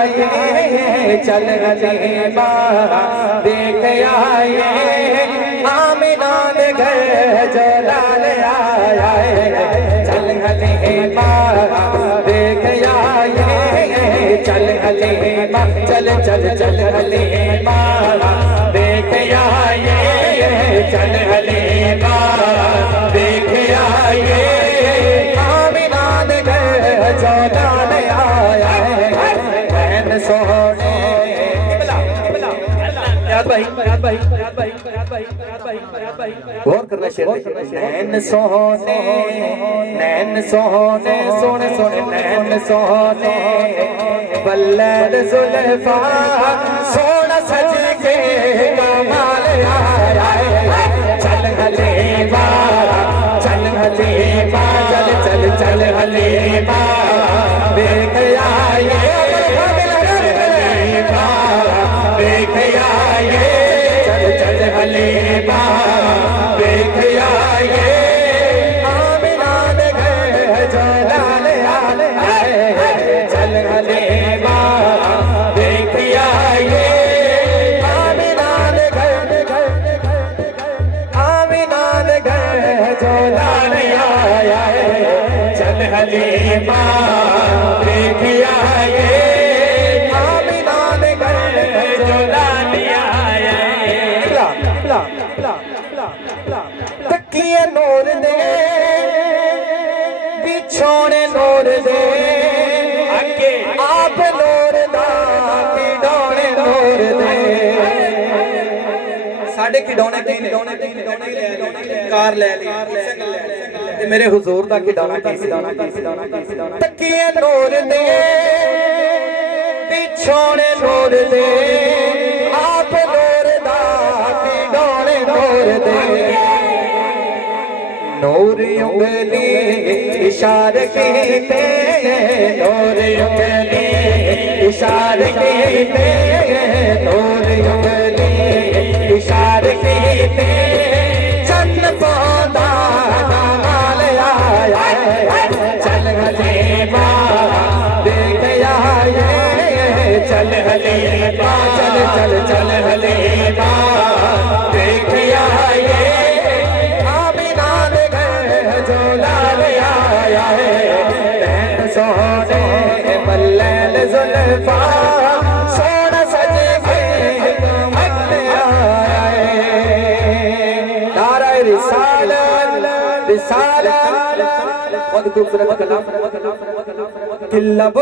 आए चल हलीमा देख आए आमिना दे घर जो लाल आया चल हलीमा देख आए चल हलीमा चल चल चल हलीमा देख आए चल हलीमा देख आए आमिना दे घर जो लाल आया नैन सोहने गौर करना शेर नैन सोहने सोने सोने नैन सोहने बल्लर जुल्फा सोना सज के कमाल आया चल हलीमा चल हलीमा चल चल चल हलीमा देख आए देख आए चल चल हलीमा देख आए आमिना दे घर जो लाल आए चल हलीमा देख आए आमिना दे घर आमिना दे घर जो लाल आया चल हलीमा देख आए तकिए नूर दे बिछोने नूर दे आप नूर दा खिडौने नूर दे साडे खिडौने कार ले ली मेरे हुजूर दा खिडौना तकिए नूर दे बिछोने नूर दे आप नूर दा खिडौने नूर दे नूर उंगली इशारे कीते नूर उंगली इशारे कीते नूर उंगली इशारे कीते चन्न पौधा नाल आया चल हलीमा देख आए चल हलीमा चल चल चल हलीमा देख आए सोने बल्लैल जुल्फा सोना सज के कमल आए नारा रिसालत बहुत खूबसूरत कलाम